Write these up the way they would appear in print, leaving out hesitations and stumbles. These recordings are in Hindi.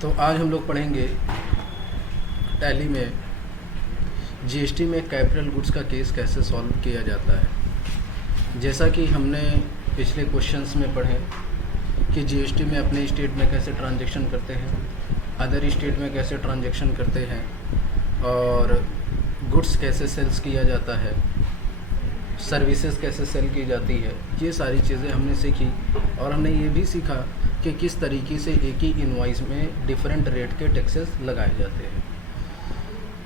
तो आज हम लोग पढ़ेंगे टैली में जीएसटी में कैपिटल गुड्स का केस कैसे सॉल्व किया जाता है। जैसा कि हमने पिछले क्वेश्चंस में पढ़े कि जीएसटी में अपने स्टेट में कैसे ट्रांजैक्शन करते हैं, अदर स्टेट में कैसे ट्रांजैक्शन करते हैं और गुड्स कैसे सेल्स किया जाता है, सर्विसेज कैसे सेल की जाती है। ये सारी चीज़ें हमने सीखी और हमने ये भी सीखा कि किस तरीके से एक ही इनवॉइस में डिफरेंट रेट के टैक्सेस लगाए जाते हैं।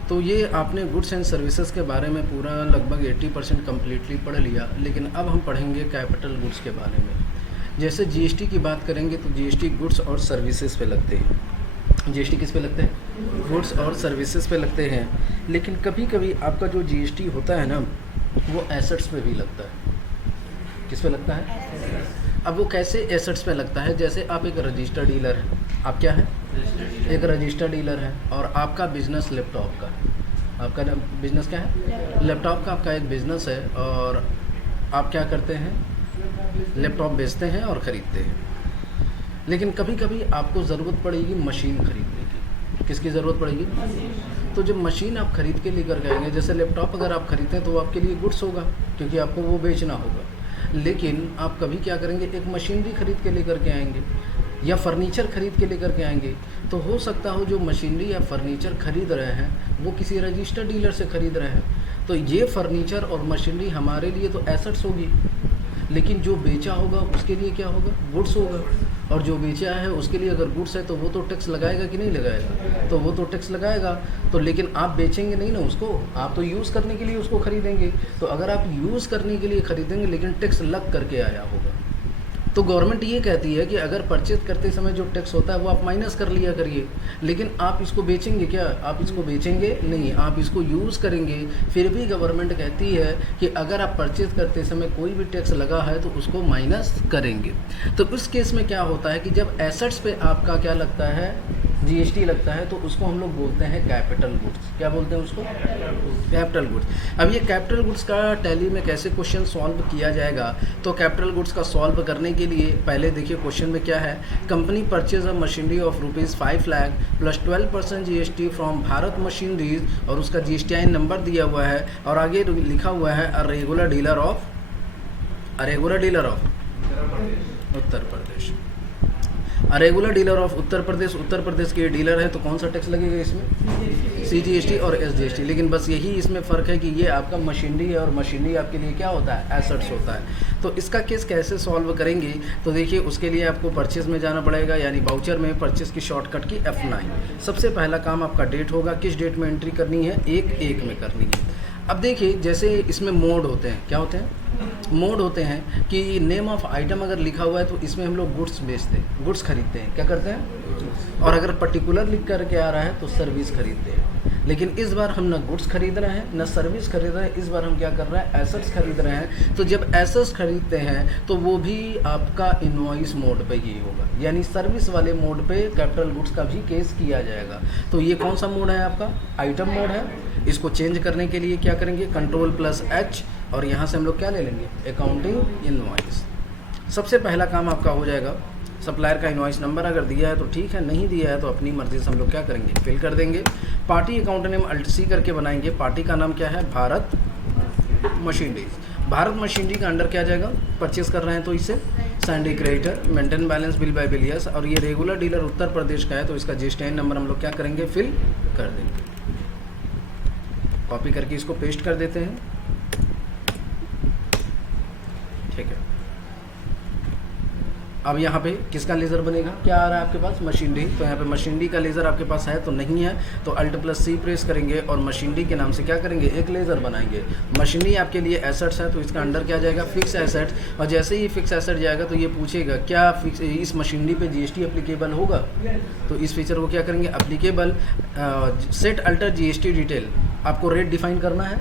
तो ये आपने गुड्स एंड सर्विसेज के बारे में पूरा लगभग 80% कम्प्लीटली पढ़ लिया। लेकिन अब हम पढ़ेंगे कैपिटल गुड्स के बारे में। जैसे जीएसटी की बात करेंगे तो जीएसटी गुड्स और सर्विसेज पे लगते हैं। जीएसटी किस पे लगते हैं? गुड्स और सर्विसेज पे लगते हैं। लेकिन कभी कभी आपका जो जीएसटी होता है ना, वो एसेट्स पे भी लगता है। किस पे लगता है? अब वो कैसे एसेट्स पे लगता है? जैसे आप एक रजिस्टर्ड डीलर हैं। आप क्या है? एक रजिस्टर्ड डीलर है और आपका बिजनेस लैपटॉप का है। आपका बिजनेस क्या है? लैपटॉप का आपका एक बिजनेस है और आप क्या करते हैं? लैपटॉप बेचते हैं और ख़रीदते हैं। लेकिन कभी कभी आपको ज़रूरत पड़ेगी मशीन खरीदने की। किसकी ज़रूरत पड़ेगी? तो जब मशीन आप खरीद के लेकर के आएंगे, जैसे लैपटॉप अगर आप खरीदते हैं तो वो आपके लिए गुड्स होगा क्योंकि आपको वो बेचना होगा। लेकिन आप कभी क्या करेंगे, एक मशीनरी खरीद के लेकर के आएंगे या फर्नीचर खरीद के लेकर के आएंगे। तो हो सकता हो जो मशीनरी या फर्नीचर खरीद रहे हैं वो किसी रजिस्टर्ड डीलर से खरीद रहे हैं। तो ये फर्नीचर और मशीनरी हमारे लिए तो एसेट्स होगी, लेकिन जो बेचा होगा उसके लिए क्या होगा? गुड्स होगा। और जो बेचा है उसके लिए अगर गुड्स है तो वो तो टैक्स लगाएगा कि नहीं लगाएगा? तो वो तो टैक्स लगाएगा। तो लेकिन आप बेचेंगे नहीं ना उसको, आप तो यूज़ करने के लिए उसको ख़रीदेंगे। तो अगर आप यूज़ करने के लिए ख़रीदेंगे लेकिन टैक्स लग करके आया होगा, तो गवर्नमेंट ये कहती है कि अगर परचेज करते समय जो टैक्स होता है वो आप माइनस कर लिया करिए। लेकिन आप इसको बेचेंगे क्या? आप इसको बेचेंगे नहीं, आप इसको यूज़ करेंगे। फिर भी गवर्नमेंट कहती है कि अगर आप परचेज करते समय कोई भी टैक्स लगा है तो उसको माइनस करेंगे। तो उस केस में क्या होता है कि जब एसेट्स पे आपका क्या लगता है? जीएसटी लगता है, तो उसको हम लोग बोलते हैं कैपिटल गुड्स। क्या बोलते हैं उसको? Capital goods. अब ये कैपिटल गुड्स का टैली में कैसे क्वेश्चन सॉल्व किया जाएगा? तो कैपिटल गुड्स का सॉल्व करने के लिए पहले देखिए क्वेश्चन में क्या है। Company purchase a machinery of ₹5 lakh plus 12% GST from Bharat machineries, और उसका जीएसटी नंबर दिया हुआ है और आगे लिखा हुआ है a regular dealer of Uttar Pradesh. Regular dealer of Uttar Pradesh के डीलर है तो कौन सा टैक्स लगेगा इसमें? सीजीएसटी और एसजीएसटी। लेकिन बस यही इसमें फ़र्क है कि ये आपका मशीनरी है और मशीनरी आपके लिए क्या होता है? एसेट्स होता है। तो इसका केस कैसे सॉल्व करेंगे? तो देखिए उसके लिए आपको परचेज में जाना पड़ेगा, यानी बाउचर में परचेज की शॉर्टकट की F9। सबसे पहला काम आपका डेट होगा। किस डेट में एंट्री करनी है? 1/1 में करनी है। अब देखिए जैसे इसमें मोड होते हैं। क्या होते हैं? मोड होते हैं कि नेम ऑफ आइटम अगर लिखा हुआ है तो इसमें हम लोग गुड्स बेचते हैं, गुड्स खरीदते हैं। क्या करते हैं? और अगर पर्टिकुलर लिख करके आ रहा है तो सर्विस खरीदते हैं। लेकिन इस बार हम ना गुड्स खरीद रहे हैं ना सर्विस खरीद रहे हैं, इस बार हम क्या कर रहे हैं? एसेट्स खरीद रहे हैं। तो जब एसेट्स खरीदते हैं तो वो भी आपका इनवॉइस मोड पे ही होगा, यानी सर्विस वाले मोड पे कैपिटल गुड्स का भी केस किया जाएगा। तो ये कौन सा मोड है आपका? आइटम मोड है। इसको चेंज करने के लिए क्या करेंगे? Ctrl+H, और यहाँ से हम लोग क्या ले लेंगे? Accounting invoice. सबसे पहला काम आपका हो जाएगा, सप्लायर का इनवॉइस नंबर अगर दिया है तो ठीक है, नहीं दिया है तो अपनी मर्जी से हम लोग क्या करेंगे? फिल कर देंगे। पार्टी अकाउंट नेम Alt+C करके बनाएंगे। पार्टी का नाम क्या है? भारत मशीनरीज। भारत मशीनरी का अंडर क्या जाएगा? परचेस कर रहे हैं तो इसे Sandy creditor, maintain balance, bill bye bill yes. और ये रेगुलर डीलर उत्तर प्रदेश का है तो इसका जीएसटी नंबर हम लोग क्या करेंगे? फिल कर देंगे। कॉपी करके इसको पेस्ट कर देते हैं। ठीक है। अब यहाँ पे किसका लेज़र बनेगा? क्या आ रहा है आपके पास? मशीनरी। तो यहाँ पे मशीनरी का लेज़र आपके पास है तो नहीं है, तो Alt+C प्रेस करेंगे और मशीनरी के नाम से क्या करेंगे? एक लेज़र बनाएंगे। मशीनरी आपके लिए एसेट्स है तो इसका अंडर क्या जाएगा? Fix asset. और जैसे ही फिक्स एसेट जाएगा तो ये पूछेगा क्या फिक्स इस मशीनरी पे जीएसटी एप्लीकेबल होगा? तो इस फीचर को क्या करेंगे? Applicable set alter GST detail. आपको रेट डिफाइन करना है,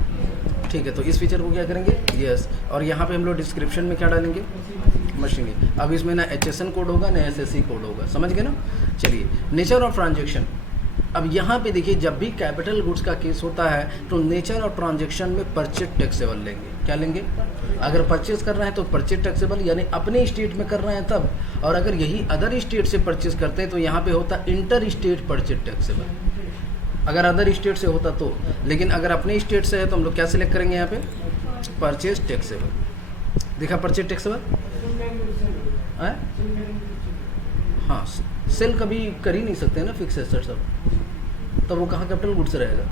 ठीक है। तो इस फीचर को क्या करेंगे? यस। और यहाँ पे हम लोग डिस्क्रिप्शन में क्या डालेंगे? मशीनरी। अब इसमें ना HSN कोड होगा ना SSC कोड होगा, समझ गए ना? चलिए, नेचर ऑफ ट्रांजैक्शन। अब यहाँ पे देखिए जब भी कैपिटल गुड्स का केस होता है तो नेचर ऑफ ट्रांजैक्शन में परचेज टैक्सेबल लेंगे। क्या लेंगे? अगर परचेज कर रहे हैं तो परचेज टैक्सेबल, यानी अपने स्टेट में कर रहे हैं तब, और अगर यही अदर स्टेट से परचेज करते हैं तो यहाँ पे होता इंटर स्टेट परचेज टैक्सेबल, अगर अदर स्टेट से होता तो। लेकिन अगर अपने स्टेट से है तो हम लोग क्या सिलेक्ट करेंगे यहाँ पे? Purchase taxable. देखा परचेज टैक्सेबल? हाँ, सेल कभी कर ही नहीं सकते ना फिक्स एसेट सब, तब वो कहाँ कैपिटल गुड्स रहेगा?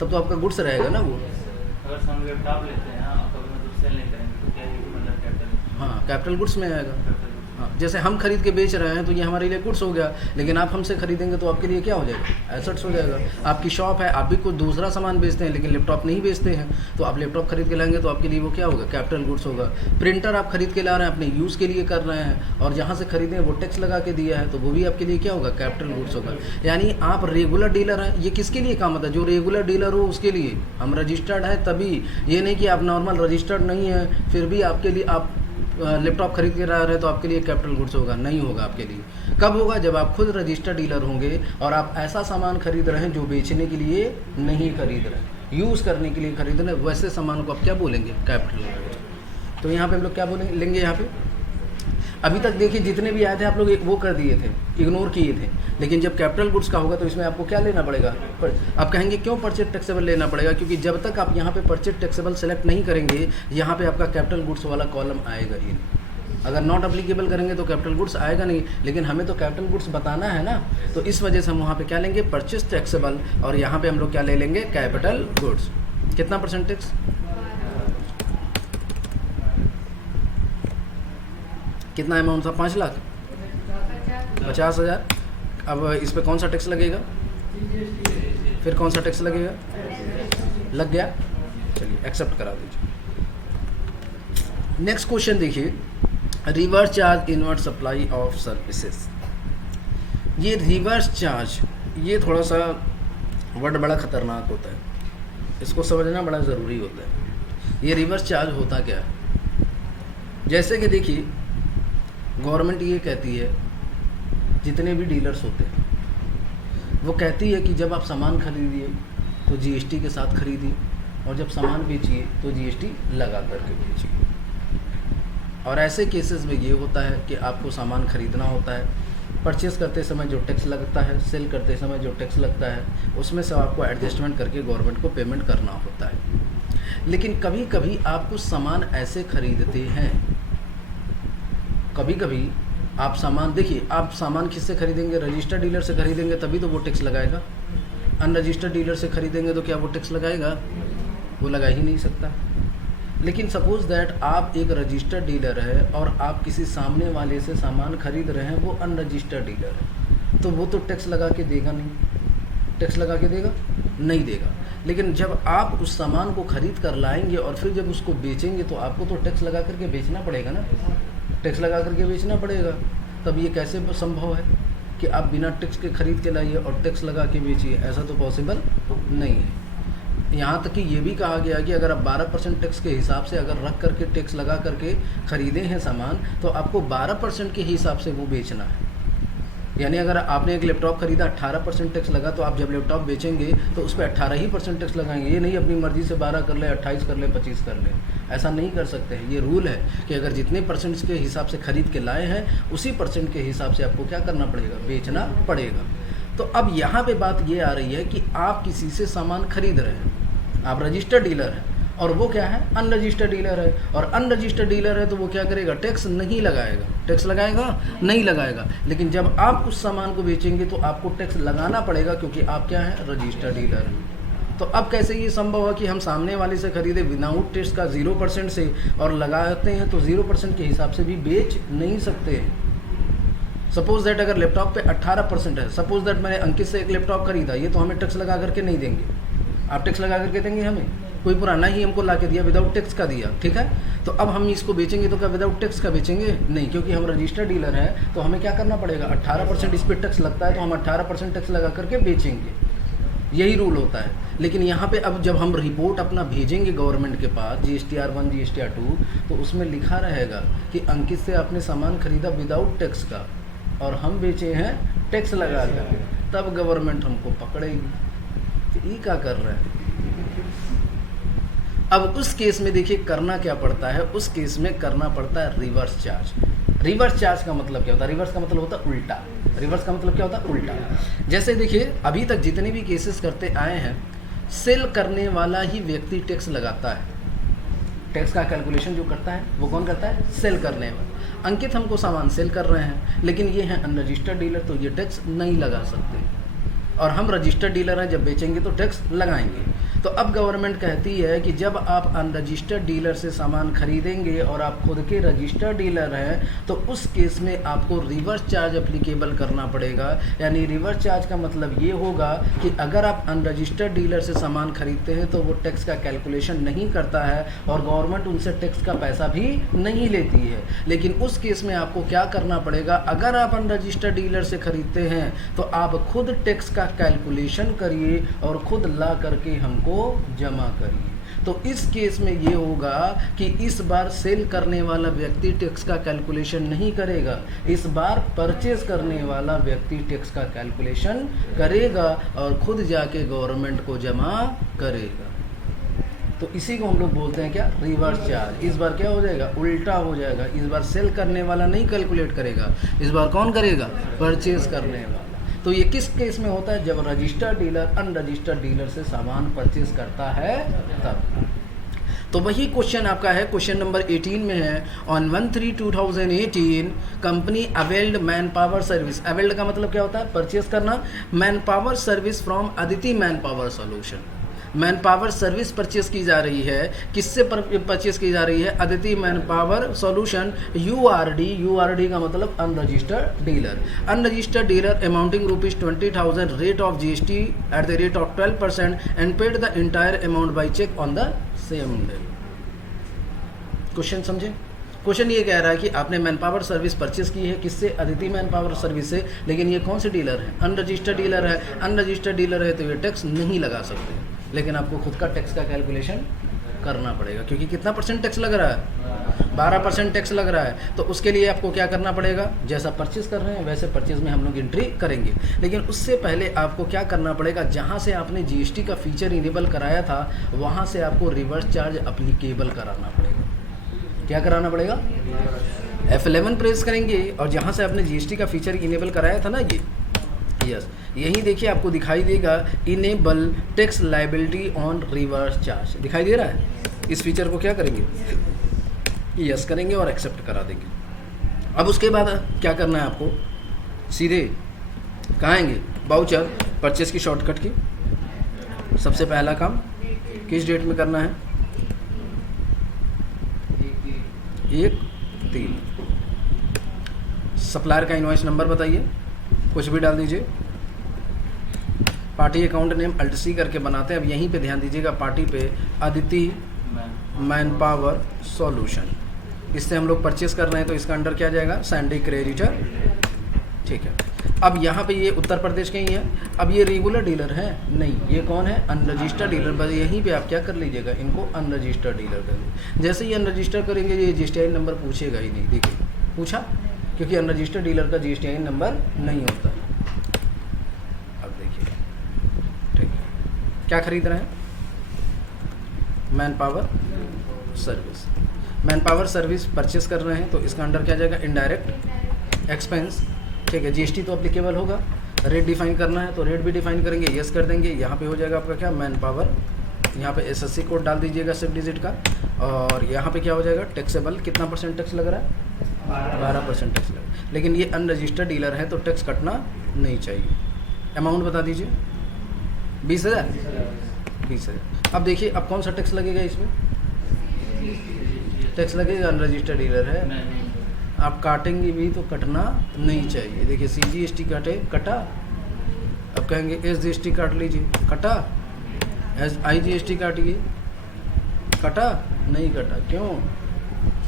तब तो आपका गुड्स रहेगा ना वो। अगर हम लैपटॉप लेते हैं तो मतलब सेल नहीं करेंगे तो क्या है कि मतलब कैपिटल, हाँ, कैपिटल गुड्स में आएगा। कैपिटल हाँ, जैसे हम खरीद के बेच रहे हैं तो ये हमारे लिए गुड्स हो गया, लेकिन आप हमसे खरीदेंगे तो आपके लिए क्या हो जाएगा? एसेट्स हो जाएगा। आपकी शॉप है, आप भी कुछ दूसरा सामान बेचते हैं लेकिन लैपटॉप नहीं बेचते हैं, तो आप लैपटॉप खरीद के लाएंगे तो आपके लिए वो क्या होगा? कैपिटल गुड्स होगा। प्रिंटर आप खरीद के ला रहे हैं, अपने यूज़ के लिए कर रहे हैं, और जहाँ से खरीदें वो टैक्स लगा के दिया है, तो वो भी आपके लिए क्या होगा? कैपिटल गुड्स होगा। यानी आप रेगुलर डीलर हैं, ये किसके लिए काम आता है? जो रेगुलर डीलर हो उसके लिए। हम रजिस्टर्ड है तभी, ये नहीं कि आप नॉर्मल रजिस्टर्ड नहीं है फिर भी आपके लिए आप लैपटॉप खरीद के ला रहे हैं तो आपके लिए कैपिटल गुड्स होगा? नहीं होगा आपके लिए। कब होगा? जब आप खुद रजिस्टर्ड डीलर होंगे और आप ऐसा सामान खरीद रहे हैं जो बेचने के लिए नहीं खरीद रहे हैं, यूज़ करने के लिए खरीद रहे हैं, वैसे सामान को आप क्या बोलेंगे? Capital goods. तो यहाँ पे हम लोग क्या बोलेंगे लेंगे यहाँ पे? अभी तक देखिए जितने भी आए थे आप लोग वो कर दिए थे, इग्नोर किए थे, लेकिन जब कैपिटल गुड्स का होगा तो इसमें आपको क्या लेना पड़ेगा? आप कहेंगे क्यों परचेज टैक्सेबल लेना पड़ेगा? क्योंकि जब तक आप यहाँ पे परचेज टैक्सेबल सेलेक्ट नहीं करेंगे, यहाँ पे आपका कैपिटल गुड्स वाला कॉलम आएगा ही नहीं। अगर नॉट अप्लीकेबल करेंगे तो कैपिटल गुड्स आएगा नहीं, लेकिन हमें तो कैपिटल गुड्स बताना है ना, तो इस वजह से हम वहाँ पे क्या लेंगे? परचेज टैक्सेबल, और यहाँ पे हम लोग क्या ले लेंगे? Capital goods. कितना परसेंटेज? कितना अमाउंट था? 5 लाख, 50,000। अब इस पे कौन सा टैक्स लगेगा? फिर कौन सा टैक्स लगेगा? लग गया, चलिए एक्सेप्ट करा दीजिए। नेक्स्ट क्वेश्चन देखिए, reverse charge inward supply of services. ये रिवर्स चार्ज, ये थोड़ा सा वर्ड बड़ा खतरनाक होता है, इसको समझना बड़ा ज़रूरी होता है। ये रिवर्स चार्ज होता क्या है? जैसे कि देखिए, गवर्नमेंट ये कहती है, जितने भी डीलर्स होते हैं वो कहती है कि जब आप सामान खरीदिए तो जीएसटी के साथ खरीदिए, और जब सामान बेचिए तो जीएसटी लगा करके बेचिए। और ऐसे केसेस में ये होता है कि आपको सामान खरीदना होता है, परचेस करते समय जो टैक्स लगता है, सेल करते समय जो टैक्स लगता है, उसमें से आपको एडजस्टमेंट करके गवर्नमेंट को पेमेंट करना होता है। लेकिन कभी कभी आप कुछ सामान ऐसे खरीदते हैं, कभी कभी आप सामान, देखिए आप सामान किससे खरीदेंगे? रजिस्टर्ड डीलर से खरीदेंगे तभी तो वो टैक्स लगाएगा। अनरजिस्टर्ड डीलर से खरीदेंगे तो क्या वो टैक्स लगाएगा? वो लगा ही नहीं सकता। लेकिन सपोज दैट आप एक रजिस्टर्ड डीलर है और आप किसी सामने वाले से सामान खरीद रहे हैं, वो अनरजिस्टर्ड डीलर है, तो वो तो टैक्स लगा के देगा नहीं। टैक्स लगा के देगा? नहीं देगा। लेकिन जब आप उस सामान को खरीद कर लाएंगे और फिर जब उसको बेचेंगे तो आपको तो टैक्स लगा करके बेचना पड़ेगा ना, टैक्स लगा करके बेचना पड़ेगा। तब ये कैसे संभव है कि आप बिना टैक्स के खरीद के लाइए और टैक्स लगा के बेचिए? ऐसा तो पॉसिबल नहीं है। यहाँ तक कि ये भी कहा गया कि अगर आप 12% टैक्स के हिसाब से अगर रख करके टैक्स लगा करके ख़रीदे हैं सामान, तो आपको 12% के हिसाब से वो बेचना है। यानी अगर आपने एक लैपटॉप खरीदा, 18% टैक्स लगा, तो आप जब लैपटॉप बेचेंगे तो उस पर 18% टैक्स लगाएंगे। ये नहीं अपनी मर्ज़ी से 12 कर ले, 28 कर ले, 25 कर ले, ऐसा नहीं कर सकते हैं। ये रूल है कि अगर जितने परसेंट्स के हिसाब से खरीद के लाए हैं, उसी परसेंट के हिसाब से आपको क्या करना पड़ेगा? बेचना पड़ेगा। तो अब यहाँ पे बात ये आ रही है कि आप किसी से सामान खरीद रहे हैं, आप रजिस्टर्ड डीलर हैं, और वो क्या है? अनरजिस्टर्ड डीलर है। और अनरजिस्टर्ड डीलर है तो वो क्या करेगा? टैक्स नहीं लगाएगा। टैक्स लगाएगा? नहीं लगाएगा। लेकिन जब आप उस सामान को बेचेंगे तो आपको टैक्स लगाना पड़ेगा, क्योंकि आप क्या है? रजिस्टर्ड डीलर हैं। तो अब कैसे ये संभव है कि हम सामने वाले से खरीदे विदाउट टैक्स का 0% से, और लगाते हैं तो 0% के हिसाब से भी बेच नहीं सकते हैं। सपोज दैट अगर लैपटॉप पे 18% है, सपोज दैट मैंने अंकित से एक लैपटॉप खरीदा, ये तो हमें टैक्स लगा करके नहीं देंगे। आप टैक्स लगा करके देंगे हमें? कोई पुराना ही हमको ला के दिया, विदाउट टैक्स का दिया, ठीक है। तो अब हम इसको बेचेंगे तो क्या विदाउट टैक्स का बेचेंगे? नहीं, क्योंकि हम रजिस्टर्ड डीलर हैं तो हमें क्या करना पड़ेगा? 18% इस पर टैक्स लगता है, तो हम 18% टैक्स लगा करके बेचेंगे। यही रूल होता है। लेकिन यहाँ पे अब जब हम रिपोर्ट अपना भेजेंगे गवर्नमेंट के पास, GSTR1 GSTR2, तो उसमें लिखा रहेगा कि अंकित से आपने सामान खरीदा विदाउट टैक्स का और हम बेचे हैं टैक्स लगा कर, तब गवर्नमेंट हमको पकड़ेगी कि ये क्या कर रहा है। अब उस केस में देखिए करना क्या पड़ता है, उस केस में करना पड़ता है रिवर्स चार्ज। रिवर्स चार्ज का मतलब क्या होता है? रिवर्स का मतलब होता है उल्टा। रिवर्स का मतलब क्या होता है? उल्टा। जैसे देखिए अभी तक जितने भी केसेस करते आए हैं, सेल करने वाला ही व्यक्ति टैक्स लगाता है। टैक्स का कैलकुलेशन जो करता है वो कौन करता है? सेल करने वाला। अंकित हमको सामान सेल कर रहे हैं, लेकिन ये हैं अनरजिस्टर्ड डीलर, तो ये टैक्स नहीं लगा सकते। और हम रजिस्टर्ड डीलर हैं, जब बेचेंगे तो टैक्स लगाएंगे। तो अब गवर्नमेंट कहती है कि जब आप अनरजिस्टर्ड डीलर से सामान खरीदेंगे और आप खुद के रजिस्टर्ड डीलर हैं, तो उस केस में आपको रिवर्स चार्ज अप्लीकेबल करना पड़ेगा। यानी रिवर्स चार्ज का मतलब ये होगा कि अगर आप अनरजिस्टर्ड डीलर से सामान खरीदते हैं तो वो टैक्स का कैलकुलेशन नहीं करता है और गवर्नमेंट उनसे टैक्स का पैसा भी नहीं लेती है। लेकिन उस केस में आपको क्या करना पड़ेगा? अगर आप अनरजिस्टर्ड डीलर से खरीदते हैं तो आप खुद टैक्स का कैलकुलेशन करिए और खुद ला करके हमको जमा करिए। तो इस केस में ये होगा कि इस बार सेल करने वाला व्यक्ति टैक्स का कैलकुलेशन नहीं करेगा, इस बार परचेज करने वाला व्यक्ति टैक्स का कैलकुलेशन करेगा और खुद जाके गवर्नमेंट को जमा करेगा। तो इसी को हम लोग बोलते हैं क्या? Reverse charge. इस बार क्या हो जाएगा? उल्टा हो जाएगा। इस बार सेल करने वाला नहीं कैलकुलेट करेगा, इस बार कौन करेगा? परचेज करने वाला। तो ये किस केस में होता है? जब रजिस्टर्ड डीलर अनरजिस्टर्ड डीलर से सामान परचेज करता है तब। तो वही क्वेश्चन आपका है, क्वेश्चन नंबर 18 में है, on 1/3/2018 company availed man power service. Availed का मतलब क्या होता है? परचेज करना। Man power service from Aditi man power solution. Man power service purchase की जा रही है, किससे परचेज की जा रही है? Aditi man power solution URD. URD का मतलब unregistered dealer. Unregistered dealer amounting ₹20,000 rate of GST at the rate of 12% and paid the entire amount by cheque on the same day. Question समझे? क्वेश्चन ये कह रहा है कि आपने मैन पावर सर्विस परचेज की है, किससे? अदिति मैन पावर सर्विस से। लेकिन ये कौन से डीलर है? अनरजिस्टर्ड डीलर है। अनरजिस्टर्ड डीलर है तो ये टैक्स नहीं लगा सकते, लेकिन आपको खुद का टैक्स का कैलकुलेशन करना पड़ेगा, क्योंकि कितना परसेंट टैक्स लग रहा है? 12% टैक्स लग रहा है। तो उसके लिए आपको क्या करना पड़ेगा? जैसा परचेज कर रहे हैं वैसे परचेज में हम लोग एंट्री करेंगे। लेकिन उससे पहले आपको क्या करना पड़ेगा? जहाँ से आपने जीएसटी का फीचर इनेबल कराया था वहाँ से आपको रिवर्स चार्ज अप्लीकेबल कराना पड़ेगा। क्या कराना पड़ेगा? F11 प्रेस करेंगे और जहाँ से आपने जीएसटी का फीचर इनेबल कराया था ना, ये यस, यही देखिए आपको दिखाई देगा, enable tax liability on reverse charge दिखाई दे रहा है। इस फीचर को क्या करेंगे? यस करेंगे और एक्सेप्ट करा देंगे। अब उसके बाद क्या करना है आपको? सीधे कहाँ आएंगे? वाउचर परचेज की शॉर्टकट की। सबसे पहला काम किस डेट में करना है? 1/3। सप्लायर का इनवॉइस नंबर बताइए, कुछ भी डाल दीजिए। Party account name alt C करके बनाते हैं। अब यहीं पे ध्यान दीजिएगा, पार्टी पे अदिति मैन पावर सॉल्यूशन, इससे हम लोग परचेस कर रहे हैं तो इसका अंडर क्या जाएगा? Sandy creditor. ठीक है। अब यहाँ पे ये उत्तर प्रदेश के ही है। अब ये रेगुलर डीलर है नहीं, ये कौन है? Unregistered dealer. बस यहीं पे आप क्या कर लीजिएगा? इनको अनरजिस्टर्ड डीलर कर लीजिए। जैसे ही अनरजिस्टर करेंगे ये जीएसटीआई नंबर पूछेगा ही नहीं। देखिए पूछा, क्योंकि अनरजिस्टर्ड डीलर का जीएसटीआई नंबर नहीं होता। अब देखिए ठीक है, क्या खरीद रहे हैं? Man power service. Man power service purchase कर रहे हैं तो इसका अंडर क्या जाएगा? Indirect expense. ठीक है, जीएसटी तो एप्लीकेबल होगा। रेट डिफाइन करना है तो रेट भी डिफाइन करेंगे, यस कर देंगे। यहाँ पे हो जाएगा आपका क्या? Man power. यहाँ पे एसएससी कोड डाल दीजिएगा 6 डिजिट का। और यहाँ पे क्या हो जाएगा? टैक्सेबल। कितना परसेंट टैक्स लग रहा है? 12% टैक्स लग रहा है। लेकिन ये अनरजिस्टर्ड डीलर है तो टैक्स कटना नहीं चाहिए। अमाउंट बता दीजिए। 20,000। 20,000। अब देखिए अब कौन सा टैक्स लगेगा इसमें? टैक्स लगेगा, अनरजिस्टर्ड डीलर है। आप काटेंगे भी तो कटना नहीं चाहिए। देखिए CGST कटा। अब कहेंगे SGST काट लीजिए, कटा। IGST काटिए, कटा नहीं कटा। क्यों?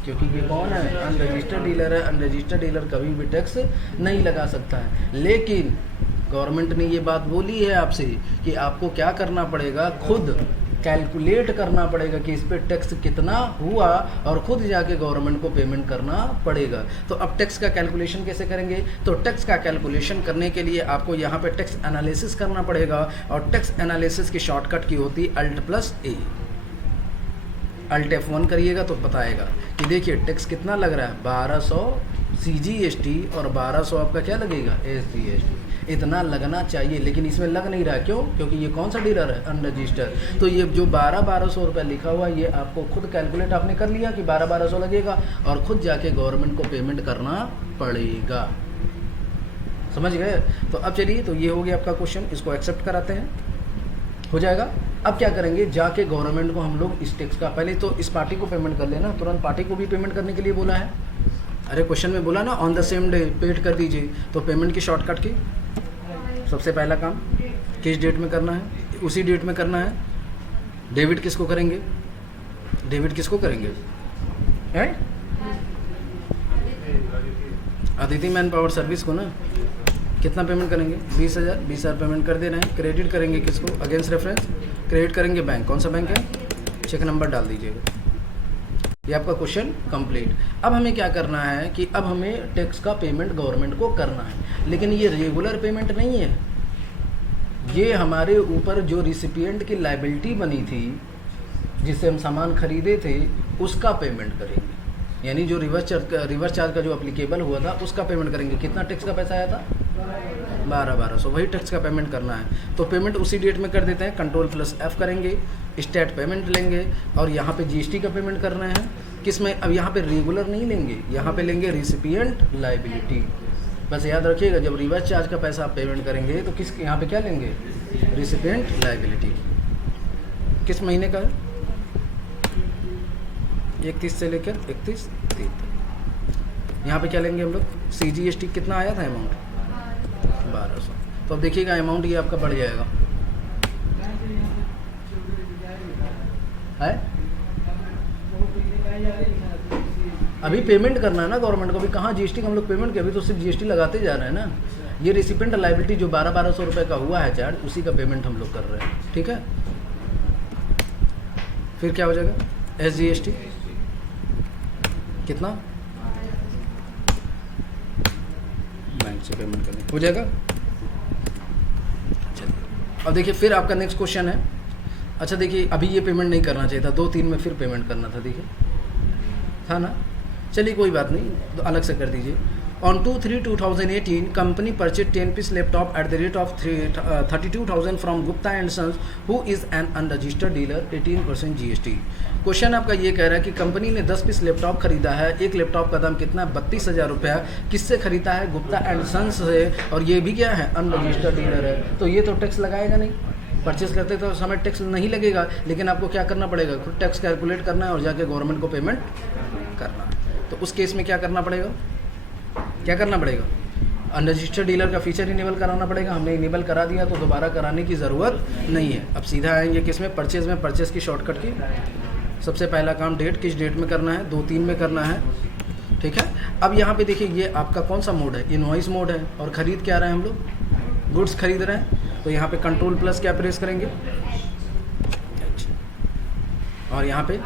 क्योंकि ये कौन है? अनरजिस्टर्ड डीलर है। अनरजिस्टर्ड डीलर कभी भी टैक्स नहीं लगा सकता है। लेकिन गवर्नमेंट ने ये बात बोली है आपसे कि आपको क्या करना पड़ेगा? खुद कैलकुलेट करना पड़ेगा कि इस पे टैक्स कितना हुआ और खुद जाके गवर्नमेंट को पेमेंट करना पड़ेगा। तो अब टैक्स का कैलकुलेशन कैसे करेंगे? तो टैक्स का कैलकुलेशन करने के लिए आपको यहाँ पे टैक्स एनालिसिस करना पड़ेगा और टैक्स एनालिसिस की शॉर्टकट की होती है Alt+A। अल्ट F1 करिएगा तो बताएगा कि देखिए टैक्स कितना लग रहा है, 1200 CGST और 1200 आपका क्या लगेगा, SGST। इतना लगना चाहिए, लेकिन इसमें लग नहीं रहा। क्यों? क्योंकि ये कौन सा डीलर है, अनरजिस्टर्ड। तो ये जो 1200 रुपये लिखा हुआ, ये आपको खुद कैलकुलेट आपने कर लिया कि 1200 लगेगा, और खुद जाके गवर्नमेंट को पेमेंट करना पड़ेगा। समझ गए? तो अब चलिए, तो ये हो गया आपका क्वेश्चन, इसको एक्सेप्ट कराते हैं, हो जाएगा। अब क्या करेंगे, जाके गवर्नमेंट को हम लोग इस टैक्स का, पहले तो इस पार्टी को पेमेंट कर लेना, तुरंत पार्टी को भी पेमेंट करने के लिए बोला है। अरे क्वेश्चन में बोला ना on the same day paid कर दीजिए, तो पेमेंट की शॉर्टकट की सबसे पहला काम किस डेट में करना है, उसी डेट में करना है। डेबिट किसको करेंगे, डेबिट किसको करेंगे, right, Aditi man power service को ना। कितना पेमेंट करेंगे, 20,000 पेमेंट कर देना है। क्रेडिट करेंगे किसको, अगेंस्ट रेफरेंस क्रेडिट करेंगे बैंक, कौन सा बैंक है, चेक नंबर डाल दीजिएगा। ये आपका क्वेश्चन कंप्लीट। अब हमें क्या करना है कि अब हमें टैक्स का पेमेंट गवर्नमेंट को करना है, लेकिन ये रेगुलर पेमेंट नहीं है, ये हमारे ऊपर जो रिसिपिएंट की लायबिलिटी बनी थी, जिससे हम सामान खरीदे थे, उसका पेमेंट करेंगे। यानी जो रिवर्स चार्ज का जो अप्लीकेबल हुआ था उसका पेमेंट करेंगे। कितना टैक्स का पैसा आया था, 1200, वही टैक्स का पेमेंट करना है। तो पेमेंट उसी डेट में कर देते हैं, Ctrl+F करेंगे, स्टेट पेमेंट लेंगे, और यहाँ पे GST का पेमेंट करना है। किस में, अब यहाँ पे रेगुलर नहीं लेंगे, यहाँ पे लेंगे रिसिपिएंट लायबिलिटी। बस याद रखिएगा, जब रिवर्स चार्ज का पैसा आप पेमेंट करेंगे तो किस, यहाँ पे क्या लेंगे, रिसिपिएंट लायबिलिटी। किस महीने का है, 31 से लेकर 31 तक। यहाँ पे क्या लेंगे हम लोग, CGST कितना आया था अमाउंट, 1200। तो अब देखिएगा अमाउंट ये आपका बढ़ जाएगा, है अभी पेमेंट करना है ना गवर्नमेंट को, अभी कहाँ GST हम लोग पेमेंट किया, अभी तो सिर्फ GST लगाते जा रहे हैं ना। ये रिसिपेंट लायबिलिटी जो 1200 रुपये का हुआ है चार्ज, उसी का पेमेंट हम लोग कर रहे हैं, ठीक है। फिर क्या हो जाएगा, SGST कितना, बैंक से पेमेंट करने हो जाएगा। चलिए अब देखिए, फिर आपका नेक्स्ट क्वेश्चन है। अच्छा देखिए, अभी ये पेमेंट नहीं करना चाहिए था, 2-3 में फिर पेमेंट करना था, देखिए था ना। चलिए कोई बात नहीं, तो अलग से कर दीजिए। On 2/3/2018, company purchased 10 piece laptop at the rate of 32,000 from Gupta and Sons, who is an unregistered dealer, 18% GST। Question आपका ये कह रहा है कि कंपनी ने 10 पीस लैपटॉप खरीदा है, एक लैपटॉप का दाम कितना है, 32,000 रुपया। किससे खरीदा है, गुप्ता एंड सन्स से, और ये भी क्या है, अनरजिस्टर्ड डीलर है। तो ये तो टैक्स लगाएगा नहीं, परचेस करते तो समय टैक्स नहीं लगेगा, लेकिन आपको क्या करना पड़ेगा, खुद टैक्स कैलकुलेट करना है और जाके गवर्नमेंट को पेमेंट करना है। तो उस केस में क्या करना पड़ेगा, क्या करना पड़ेगा, अनरजिस्टर्ड डीलर का फीचर इनेबल कराना पड़ेगा। हमने इनेबल करा दिया तो दोबारा कराने की ज़रूरत नहीं है। अब सीधा आएंगे किस में, परचेज में। परचेज की शॉर्टकट की सबसे पहला काम डेट, किस डेट में करना है, 2-3 में करना है, ठीक है। अब यहाँ पे देखिए, ये आपका कौन सा मोड है, इनवॉइस मोड है, और खरीद क्या रहे हैं हम लोग, गुड्स खरीद रहे हैं। तो यहाँ पे Ctrl+ क्या प्रेस करेंगे, और यहाँ पे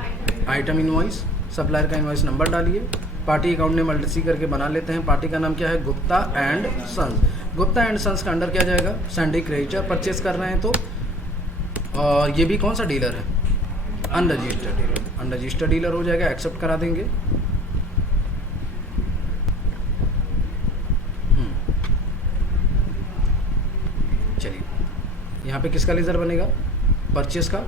आइटम इनवॉइस, सप्लायर का इनवॉइस नंबर डालिए, party account name alt C करके बना लेते हैं। पार्टी का नाम क्या है, Gupta and sons. Gupta and sons का अंडर क्या जाएगा, सैंडी क्रेडिटर। परचेस कर रहे हैं तो, और ये भी कौन सा डीलर है, अनरजिस्टर्ड डीलर। अनरजिस्टर्ड डीलर हो जाएगा, एक्सेप्ट करा देंगे। चलिए, यहाँ पे किसका लेज़र बनेगा, परचेस का,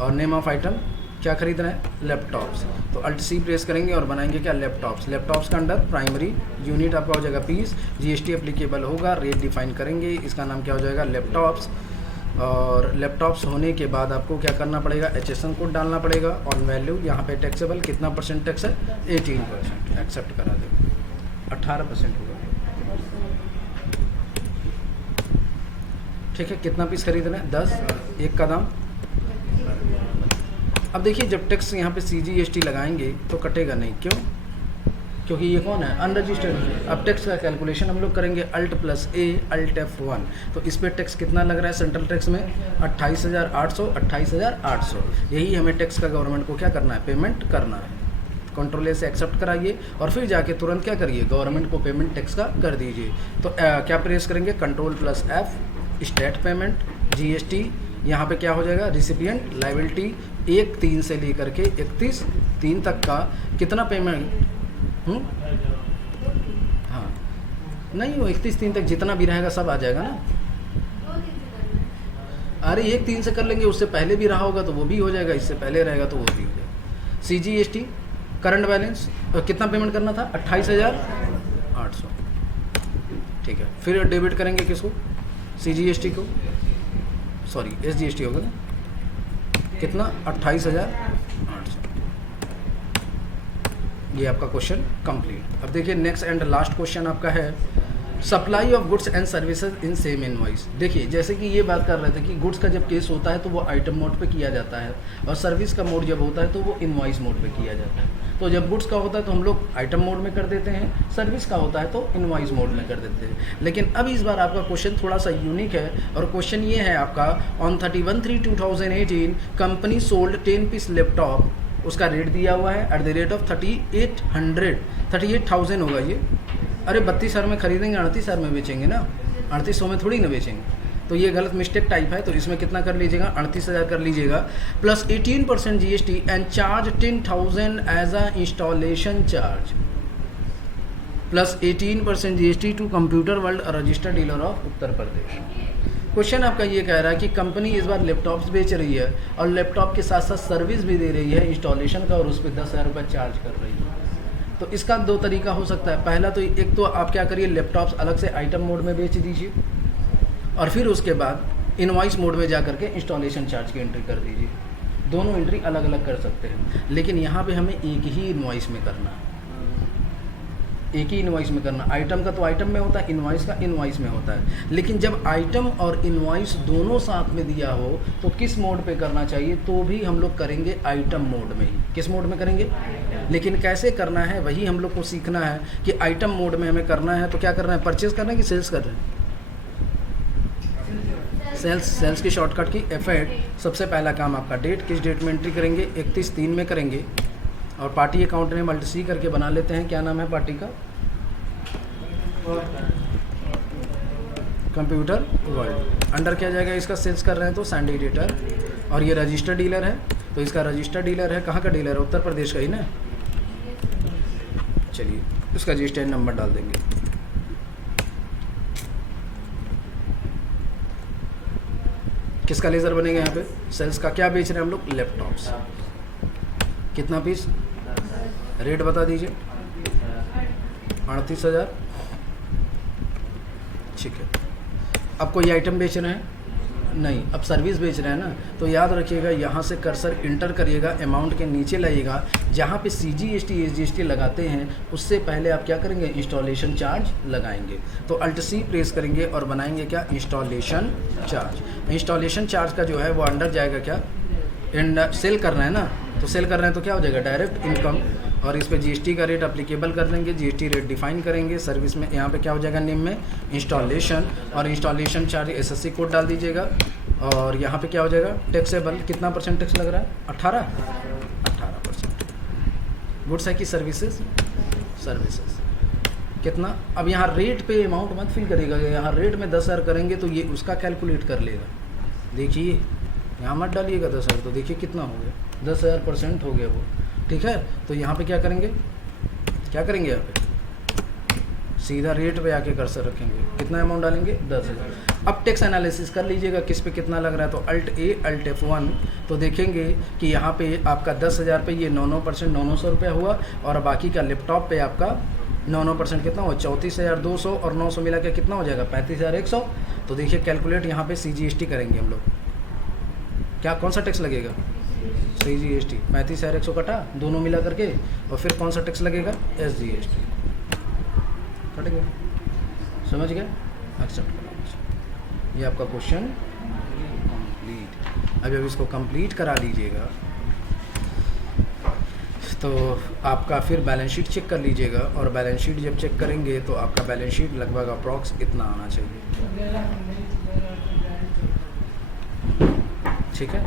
और नेम ऑफ आइटम क्या खरीद रहे हैं, लैपटॉप्स। तो अल्ट सी प्रेस करेंगे और बनाएंगे क्या, लैपटॉप्स। लैपटॉप्स का अंडर प्राइमरी यूनिट आपका हो जाएगा पीस, GST एप्लीकेबल होगा, रेट डिफाइन करेंगे, इसका नाम क्या हो जाएगा, लैपटॉप्स। और लैपटॉप्स होने के बाद आपको क्या करना पड़ेगा, HSN कोड डालना पड़ेगा। ऑन वैल्यू यहाँ पे टैक्सेबल कितना % टैक्स है, 18%। एक्सेप्ट करा दे, 18% होगा, ठीक है। कितना पीस खरीद रहे हैं, 10, एक का दाम। अब देखिए, जब टैक्स यहाँ पे CGST लगाएंगे तो कटेगा नहीं, क्यों, क्योंकि ये कौन है, अनरजिस्टर्ड। अब टैक्स का कैलकुलेशन हम लोग करेंगे Alt+A, Alt F1। तो इस पर टैक्स कितना लग रहा है सेंट्रल टैक्स में, 28,800, 28,800। यही हमें टैक्स का गवर्नमेंट को क्या करना है, पेमेंट करना है। Ctrl+A से एक्सेप्ट कराइए और फिर जाके तुरंत क्या करिए, गवर्नमेंट को पेमेंट टैक्स का कर दीजिए। तो क्या प्रेस करेंगे, Ctrl+F, स्टेट पेमेंट, GST, यहाँ पे क्या हो जाएगा, रिसिपिएंट लायबिलिटी 1/3 से लेकर के 31/3 तक का कितना पेमेंट, हाँ नहीं वो 31/3 तक जितना भी रहेगा सब आ जाएगा ना। अरे 1/3 से कर लेंगे, उससे पहले भी रहा होगा तो वो भी हो जाएगा, इससे पहले रहेगा तो वो भी हो जाएगा। CGST करंट बैलेंस कितना पेमेंट करना था, 28,800, ठीक है। फिर डेबिट करेंगे किसको, CGST को, सॉरी SGST होगा ना, कितना 28,800। ये आपका क्वेश्चन कंप्लीट। अब देखिए नेक्स्ट एंड लास्ट क्वेश्चन आपका है supply of goods and services in same invoice. देखिए जैसे कि ये बात कर रहे थे कि गुड्स का जब केस होता है तो वो आइटम मोड पे किया जाता है, और सर्विस का मोड जब होता है तो वो इनवॉइस मोड पे किया जाता है। तो जब गुड्स का होता है तो हम लोग आइटम मोड में कर देते हैं, सर्विस का होता है तो इनवॉइस मोड में कर देते हैं। लेकिन अब इस बार आपका क्वेश्चन थोड़ा सा यूनिक है, और क्वेश्चन ये है आपका on 31/3/2018 company sold 10 piece laptop, उसका रेट दिया हुआ है एट द रेट ऑफ 38,000 होगा ये। अरे 32,000 में खरीदेंगे, 38,000 में बेचेंगे ना, 3800 में थोड़ी ना बेचेंगे। तो ये गलत मिस्टेक टाइप है, तो इसमें कितना कर लीजिएगा, 38,000 कर लीजिएगा, plus 18% GST and charge 10,000 as a installation charge, plus 18% GST to computer world registered dealer of Uttar Pradesh. Question आपका ये कह रहा है कि कंपनी इस बार लैपटॉप्स बेच रही है और लैपटॉप के साथ साथ सर्विस भी दे रही है इंस्टॉलेशन का, और उस पर 10,000 रुपये चार्ज कर रही है। तो इसका दो तरीका हो सकता है। पहला तो एक तो आप क्या करिए, लैपटॉप्स अलग से आइटम मोड में बेच दीजिए, और फिर उसके बाद इनवॉइस मोड में जा करके इंस्टॉलेशन चार्ज की एंट्री कर दीजिए। दोनों एंट्री अलग अलग कर सकते हैं, लेकिन यहाँ पे हमें एक ही इनवॉइस में करना है, एक ही इनवॉइस में करना। आइटम का तो आइटम में होता है, इनवॉइस का इनवॉइस में होता है। लेकिन जब आइटम और इनवॉइस दोनों साथ में दिया हो तो किस मोड पे करना चाहिए, तो भी हम लोग करेंगे आइटम मोड में ही। किस मोड में करेंगे, लेकिन कैसे करना है वही हम लोग को सीखना है कि आइटम मोड में हमें करना है तो क्या करना है, परचेज करना है कि सेल्स कर रहे हैं। सेल्स की शॉर्टकट की F8। सबसे पहला काम आपका डेट, किस डेट में एंट्री करेंगे, 31/3 में करेंगे, और पार्टी अकाउंट नेम अल्ट-C करके बना लेते हैं। क्या नाम है पार्टी का, कंप्यूटर वर्ल्ड। अंडर क्या जाएगा, इसका सेल्स कर रहे हैं तो सैंडी डेटर, और ये रजिस्टर्ड डीलर है तो इसका रजिस्टर्ड डीलर है, कहाँ का डीलर है, उत्तर प्रदेश का ही ना। चलिए इसका GSTN नंबर डाल देंगे। किसका लेज़र बनेगा यहाँ पे, सेल्स का। क्या बेच रहे हैं हम लोग, लैपटॉप्स। कितना पीस, रेट बता दीजिए, 38,000, ठीक है। अब कोई आइटम बेच रहे हैं, नहीं, अब सर्विस बेच रहे हैं ना, तो याद रखिएगा यहाँ से कर्सर इंटर करिएगा, अमाउंट के नीचे लाइएगा, जहाँ पे CGST SGST लगाते हैं उससे पहले आप क्या करेंगे, इंस्टॉलेशन चार्ज लगाएंगे। तो अल्ट-C प्रेस करेंगे और बनाएंगे क्या, इंस्टॉलेशन चार्ज। इंस्टॉलेशन चार्ज का जो है वो अंडर जाएगा क्या, सेल करना है ना, तो सेल कर रहे हैं तो क्या हो जाएगा, डायरेक्ट इनकम, और इस पे GST का रेट अप्लीकेबल कर देंगे, GST रेट डिफाइन करेंगे। सर्विस में यहाँ पे क्या हो जाएगा, नेम में इंस्टॉलेशन, और इंस्टॉलेशन चार्ज SSC कोड डाल दीजिएगा, और यहाँ पे क्या हो जाएगा, टैक्सेबल कितना % टैक्स लग रहा है, 18%। गुड्स है कि सर्विसेज, सर्विसेज कितना। अब यहाँ रेट पे अमाउंट मत फिल करेगा, यहाँ रेट में 10,000 करेंगे तो ये उसका कैलकुलेट कर लेगा। देखिए यहाँ मत डालिएगा 10,000, तो देखिए कितना हो गया, 10,000% हो गया वो, ठीक है। तो यहाँ पे क्या करेंगे, क्या करेंगे, यहाँ पे सीधा रेट पे आके कर्सर रखेंगे, कितना अमाउंट डालेंगे, 10,000। अब टैक्स एनालिसिस कर लीजिएगा किस पे कितना लग रहा है, तो अल्ट-A Alt-F1, तो देखेंगे कि यहाँ पे आपका 10,000 पे ये 9% 900 रुपया हुआ, और बाकी का लैपटॉप पे आपका 9% कितना हुआ, 34,200, और 900 मिला के कितना हो जाएगा, 35,100। तो देखिए कैलकुलेट यहाँ पे CGST करेंगे हम लोग, क्या कौन सा टैक्स लगेगा, CGST 35,100 कटा दोनों मिला करके, और फिर कौन सा टैक्स लगेगा, SGST कट गया, समझ गया, एक्सेप्ट करा। ये आपका क्वेश्चन कंप्लीट। अभी इसको कंप्लीट करा लीजिएगा तो आपका फिर बैलेंस शीट चेक कर लीजिएगा, और बैलेंस शीट जब चेक करेंगे तो आपका बैलेंस शीट लगभग अप्रॉक्स इतना आना चाहिए, ठीक है।